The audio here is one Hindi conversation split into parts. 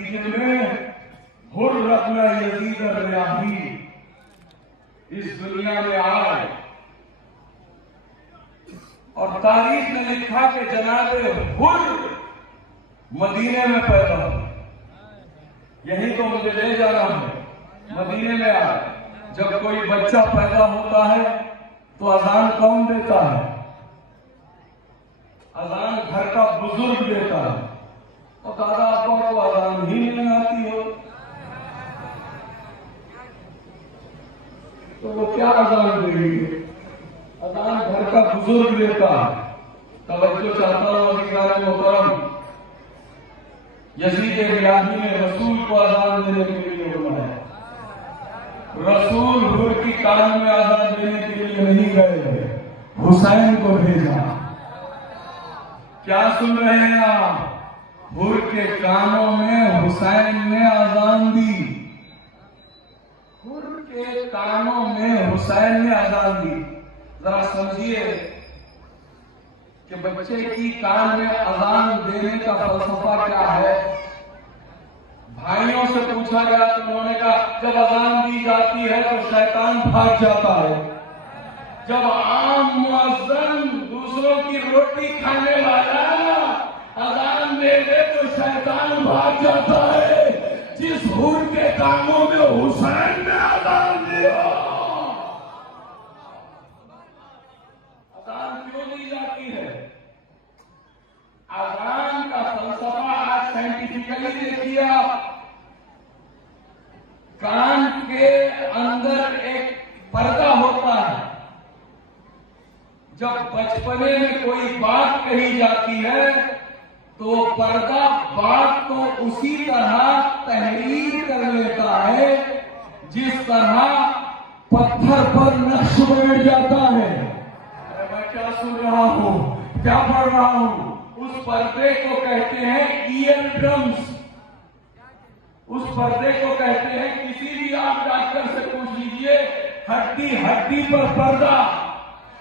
नतीजे में हुर्र अपना यजीद रियाही इस दुनिया में आए और तारीख ने लिखा कि जनाबे हुर्र मदीने में पैदा हो। यही तो मुझे ले जाना है, मदीने में आए। जब कोई बच्चा पैदा होता है तो अजान कौन देता है? अजान घर का बुजुर्ग देता है। तो दादा आपको तो अजान ही नहीं आती हो तो वो क्या अजान देंगे? अजान घर का बुजुर्ग देता है। तवज्जो चाहता हूं अधिकार मोहतरम, यजीद रियाही ने रसूल को अजान देने के लिए बुलाया। रसूल हुर की कान में अजान देने के लिए नहीं गए, हुसैन को भेजा। क्या सुन रहे हैं आप? हुर के कानों में हुसैन ने अजान दी। हुर के कानों में हुसैन ने अजान दी। जरा समझिए कि बच्चे की कान में अजान देने का फलसफा क्या है। भाइयों से पूछा गया तो उन्होंने कहा जब अजान दी जाती है तो शैतान भाग जाता है। जब आम मुअज्जिन दूसरों की रोटी खाने वाला अजान दे दे तो शैतान भाग जाता है। जिस हुर के कानों में हुसैन ने अजान दिया, अजान क्यों दी जाती है? अजान का फलसफा आज साइंटिफिकली देखिए आप। कान के अंदर एक पर्दा होता है। जब बचपने में कोई बात कही जाती है तो पर्दा बात को उसी तरह तहरीर कर लेता है जिस तरह पत्थर पर नक्श बैठ जाता है। अरे मैं क्या सुन रहा हूं, क्या पढ़ रहा हूं? उस पर्दे को कहते हैं ईयर ड्रम्स। उस पर्दे को कहते हैं, किसी भी आप डॉक्टर से पूछ लीजिए, हड्डी हड्डी पर पर्दा।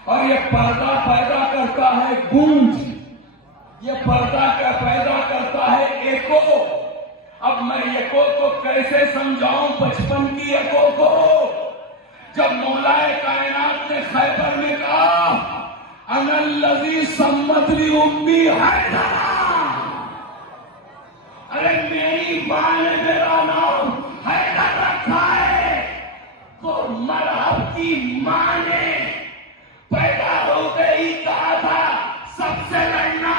और ये पर्दा पैदा करता है गूंज, ये पर्दा का पैदा करता है एको। अब मैं एको को कैसे समझाऊं, बचपन की एको को? जब मौलाए कायनात ने खैबर में कहा अनल्लज़ी सम्मतली उम्मी हैदरा, अरे मेरी मां ने मेरा नाम हैदर रखा है, तो मरहब की मां ने पैदा होते ही कहा था सबसे लड़ना,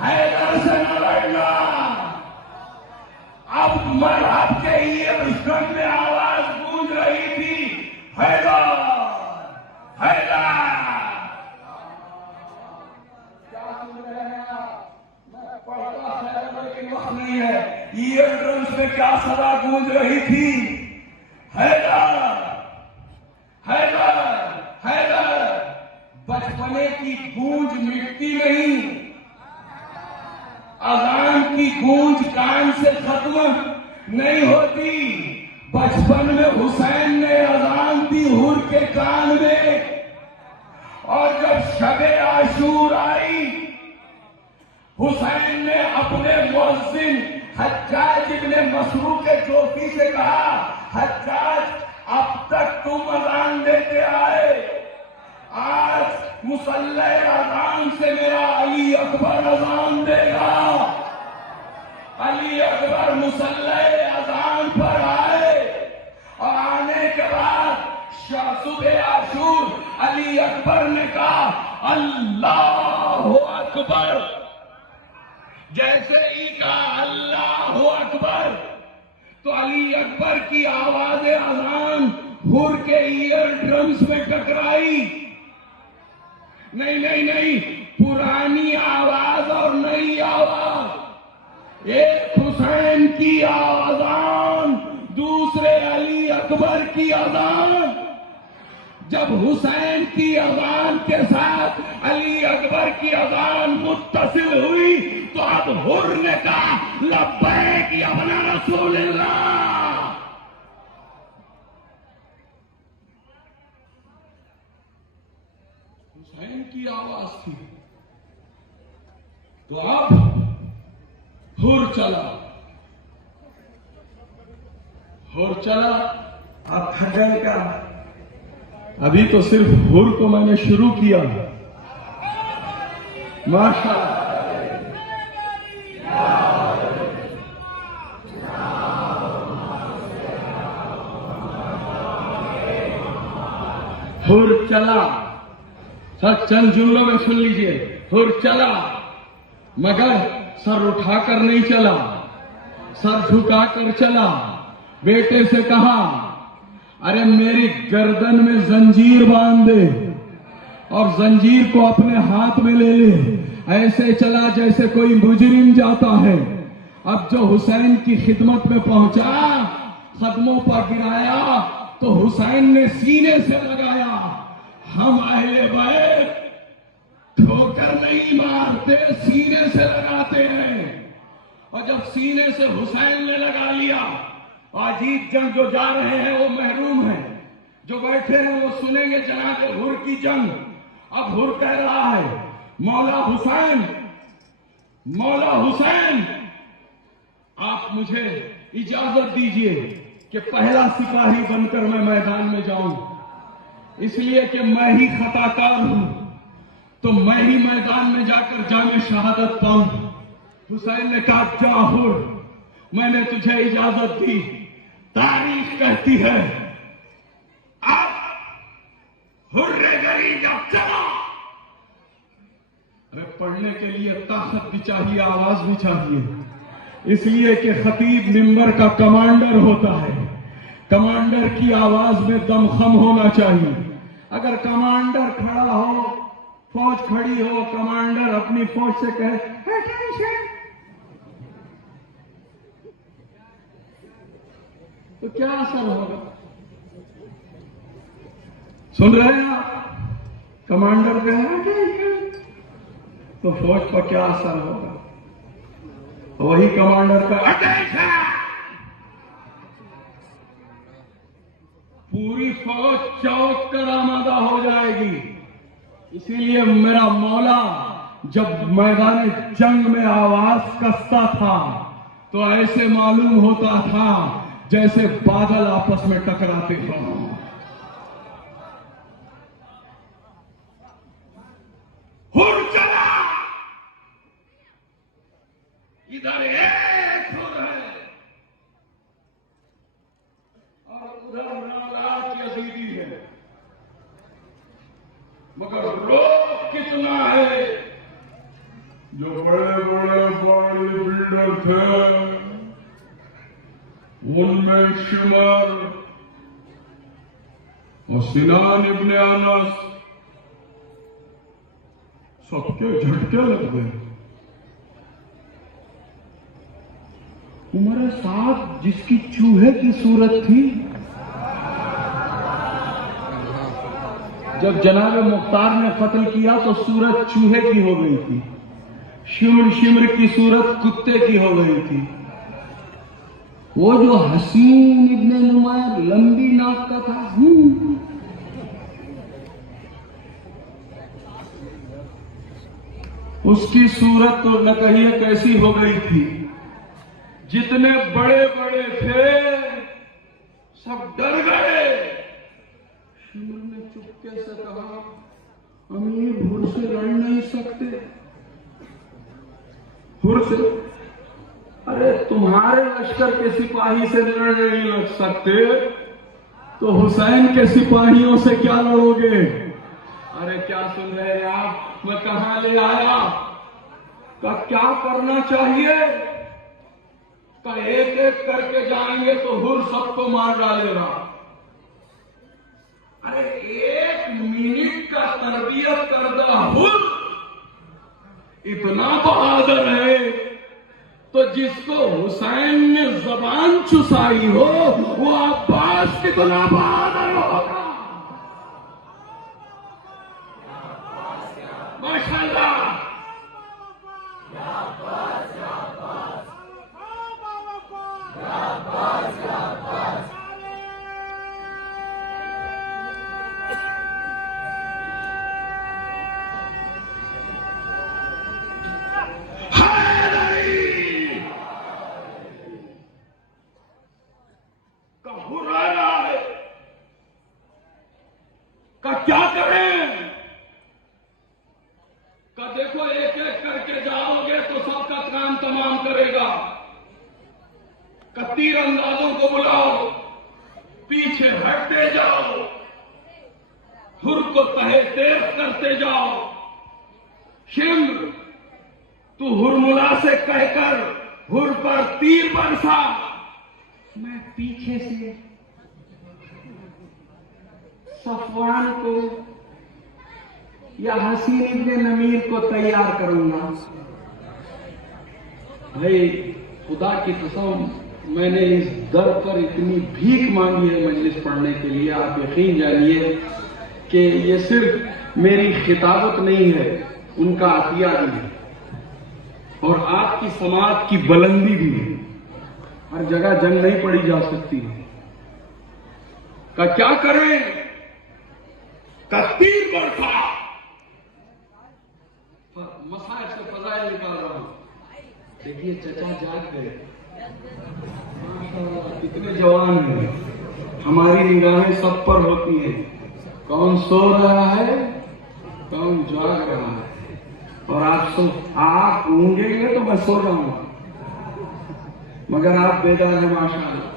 हैदर से न लड़ना। अब मरहब के ईयर ड्रम में आवाज गूंज रही थी, हैदर हैदर। क्या सुन रहे हैं आप? मैं पढ़ता है लेकिन वक्त नहीं है। ईयर ड्रम्स में क्या सदा गूंज रही थी? हैदर हैदर हैदर। बचपने की गूंज मिटती नहीं, अजान की गूंज कान से खत्म नहीं होती। बचपन में हुसैन ने अजान दी हुर के कान में, और जब शबे आशूर आई हुसैन ने अपने मुअज्जिन हज्जाज इब्ने मसरूक के जोफी से कहा, हज्जाज अब तक तुम अजान देते आए, आज मुसल्ले अजान से मेरा अली अकबर अजान देगा। अली अकबर मुसल्ले अजान पर आए और आने के बाद सुबह आशूर अली अकबर ने कहा अल्लाहु अकबर। जैसे ही कहा अल्लाहु अकबर तो अली अकबर की आवाज अजान हुर के ईयर ड्रम्स में टकराई। नहीं नहीं नहीं, पुरानी आवाज और नई आवाज, एक हुसैन की आजान, दूसरे अली अकबर की अजान। जब हुसैन की अजान के साथ अली अकबर की अजान मुत्तसिल हुई तो अब हुर ने कहा लब्बैक या बना रसूलल्लाह। हुसैन की आवाज थी तो अब हुर चला, हुर चला। आप थक गए क्या? अभी तो सिर्फ हुर को मैंने शुरू किया। माशाअल्लाह। हुर चला, सर चंद जुमलों में सुन लीजिए। हुर चला मगर सर उठाकर नहीं चला, सर झुकाकर चला। बेटे से कहा, अरे मेरी गर्दन में जंजीर बांध दे और जंजीर को अपने हाथ में ले ले। ऐसे चला जैसे कोई मुजरिम जाता है। अब जो हुसैन की खिदमत में पहुंचा, कदमों पर गिराया तो हुसैन ने सीने से लगाया। हम अहले बैत ठोकर नहीं मारते, सीने से लगाते हैं। और जब सीने से हुसैन ने लगा लिया, अजीत जंग जो जा रहे हैं वो महरूम हैं, जो बैठे हैं वो सुनेंगे जनाब हुर की जंग। अब हुर कह रहा है, मौला हुसैन, मौला हुसैन, आप मुझे इजाजत दीजिए कि पहला सिपाही बनकर मैं मैदान में जाऊं, इसलिए कि मैं ही खताकार हूं, तो मैं ही मैदान में जाकर जामे शहादत पाऊं। हुसैन ने कहा, जा हुर, मैंने तुझे इजाजत दी। तारीख कहती है, अब हुर्रे गरीब अब चला। अरे पढ़ने के लिए ताकत भी चाहिए, आवाज भी चाहिए, इसलिए कि खतीब मिंबर का कमांडर होता है। कमांडर की आवाज में दमखम होना चाहिए। अगर कमांडर खड़ा हो, फौज खड़ी हो, कमांडर अपनी फौज से कहे अटेंशन, तो क्या असर होगा? सुन रहे हैं आप? कमांडर कहे अटेंशन, तो फौज पर क्या असर होगा? वही कमांडर का अटेंशन, पूरी फौज चौक कर आमादा हो जाएगी। इसीलिए मेरा मौला जब मैदान जंग में आवाज कसता था तो ऐसे मालूम होता था जैसे बादल आपस में टकराते हों। हुर चला, इधर एक हुर है और उधर नालायक यजीदी है, मगर लोग कितना है। जो बड़े बड़े बॉडी बिल्डर थे, उनमें शिमर और सिनान इब्ने अनस सबके झटके लग गए। उमर साहब जिसकी चूहे की सूरत थी, जब जनाब मुख्तार ने कत्ल किया तो सूरत चूहे की हो गई थी, शिमर शिमर की सूरत कुत्ते की हो गई थी। वो जो हसीन इब्ने नुमैर लंबी नाक का था, उसकी सूरत तो न कहिए कैसी हो गई थी। जितने बड़े बड़े थे सब डर गए। शिमर ने चुपके से कहा, अमीर हुर से लड़ नहीं सकते। हुर से, अरे तुम्हारे लश्कर के सिपाही से लड़ नहीं लग सकते तो हुसैन के सिपाहियों से क्या लड़ोगे? अरे क्या सुन रहे हैं आप? मैं कहां ले आया? का क्या करना चाहिए? का एक एक करके जाएंगे तो हुर सबको मार डालेगा। अरे 1 मिनट का तरबियत करदा हुर इतना बहादुर है तो जिसको हुसैन ने जबान चुसाई हो वो अब्बास कितना बहादुर होगा। माशाअल्लाह। कि तीरंदाजों को बुलाओ, पीछे हटते जाओ, हुर को तहे तेज करते जाओ। शिम्र, तू हुरमुला से कहकर हुर पर तीर बरसा। मैं पीछे से सफवान को या हसीन इब्ने नमीर को तैयार करूंगा। भाई खुदा की कसम, मैंने इस दर पर इतनी भीख मांगी है मजलिस पढ़ने के लिए, आप यकीन जानिए कि ये सिर्फ मेरी खिताबत नहीं है, उनका अतिया भी है और आपकी समाज की बुलंदी भी है। हर जगह जंग नहीं पड़ी जा सकती का क्या करें, का तीर बरसा। मसाइल से फजाइल निकाल रहा हूं। देखिए चचा जाग गए, कितने जवान हैं। हमारी निगाहें सब पर होती हैं, कौन सो रहा है कौन जाग रहा है। और आप ऊँघेंगे तो मैं सो जाऊंगा, मगर आप बेदार हैं माशाअल्लाह।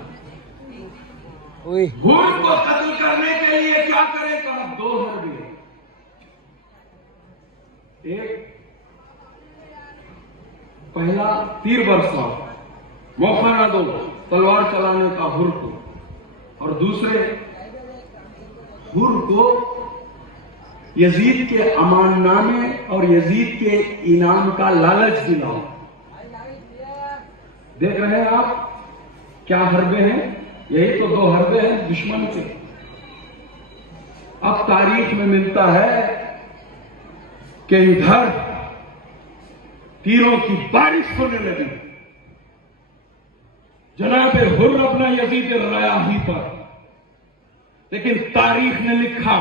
हुर को कत्ल करने के लिए क्या करें, कहा 2 हरबे। एक पहला तीर बरसाओ, मौका ना दो तलवार चलाने का हुर को, और दूसरे हुर को यजीद के अमाननामे और यजीद के इनाम का लालच दिलाओ। देख रहे हैं आप क्या हरबे हैं, यही तो 2 हरबे हैं दुश्मन के। अब तारीख में मिलता है कि इधर तीरों की बारिश होने लगी। जनाब हुर अपना यजीद रयाही पर, लेकिन तारीख ने लिखा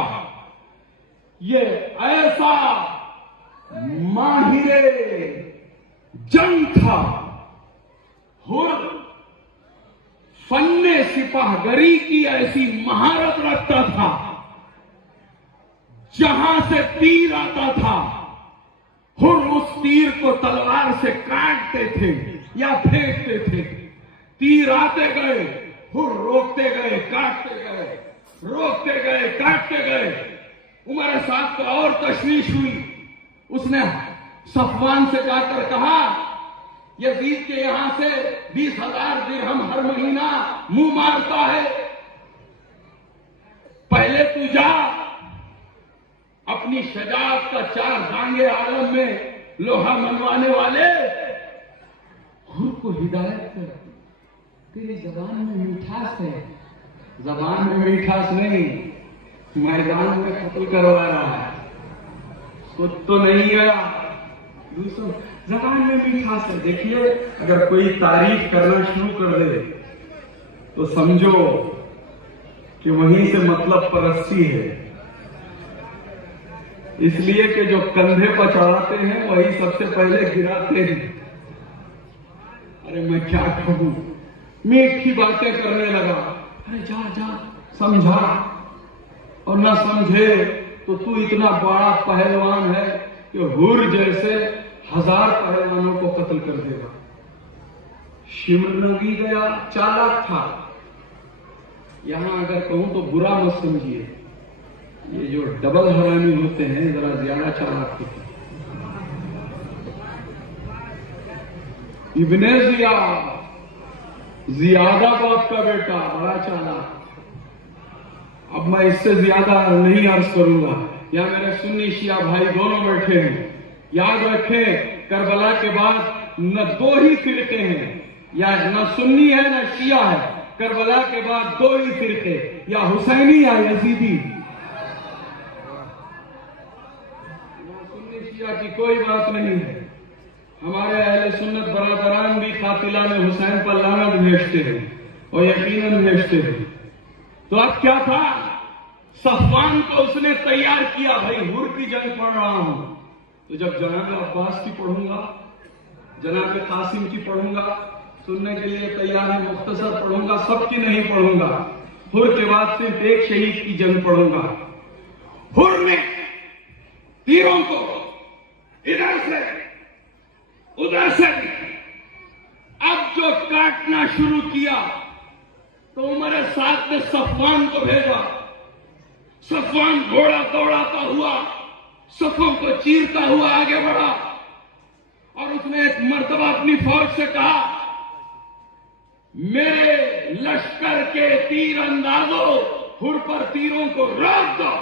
ये ऐसा माहिरे जंग था। हुर फन्ने सिपाहगरी की ऐसी महारत रखता था, जहां से तीर आता था हुर उस तीर को तलवार से काटते थे या फेंकते थे। तीर आते गए, हुर रोकते गए, काटते गए, रोकते गए, काटते गए। उमर साहब को और तशवीश हुई, उसने सफवान से जाकर कहा यजीद के यहां से 20,000 दिरहम हर महीना मुंह मारता है, पहले तू जा अपनी शजाअत का 4 दांगे आलम में लोहा मनवाने वाले हुर को हिदायत कर। तेरी जबान में मिठास है, जबान में मिठास नहीं, मैदान में कत्ल करवा रहा है। कुछ तो नहीं गया, दूसरों जबान में मिठास है। देखिए अगर कोई तारीफ करना शुरू कर दे तो समझो कि वहीं से मतलब परस्ती है। इसलिए कि जो कंधे पर चढ़ाते हैं वही सबसे पहले गिराते हैं। अरे मैं क्या कहूं, मीठी बातें करने लगा। अरे जा जा समझा, और ना समझे तो तू इतना बड़ा पहलवान है कि हुर जैसे 1000 पहलवानों को कत्ल कर देगा। शिम्र नगी गया, चालाक था। यहां अगर कहूं तो बुरा मत समझिए, ये जो डबल हरामी होते हैं जरा ज्यादा चालाक होते हैं। इब्ने जियादा बाप का बेटा बड़ा चालाक। अब मैं इससे ज्यादा नहीं अर्ज करूंगा। यहां मेरे सुन्नी शिया भाई दोनों बैठे हैं। याद रखें करबला के बाद न 2 ही फिरके हैं, या न सुन्नी है न शिया है। करबला के बाद 2 ही फिरके, या हुसैनी या यजीदी। सुन्नी शिया की कोई बात नहीं है। हमारे अहले सुन्नत बरादरान भी कातिलाने हुसैन पर लानत भेजते हैं और यकीनन भेजते हैं। तो अब क्या था, सफवान को उसने तैयार किया, भाई हुर की जंग पढ़ रहा हूं तो जब जनाब अब्बास की पढ़ूंगा, जनाब कासिम की पढ़ूंगा, सुनने के लिए तैयार है, मुख्तसर पढ़ूंगा, सबकी नहीं पढ़ूंगा। हुर के बाद सिर्फ एक शहीद की जंग पढ़ूंगा। हुर ने तीरों को इधर से उधर से अब जो काट काटना शुरू किया तो उमर साद ने सफवान को भेजा। सफवान घोड़ा दौड़ाता हुआ सफों को चीरता हुआ आगे बढ़ा और उसने एक मर्तबा अपनी फौज से कहा, मेरे लश्कर के तीर अंदाजों हुर पर तीरों को रोक दो।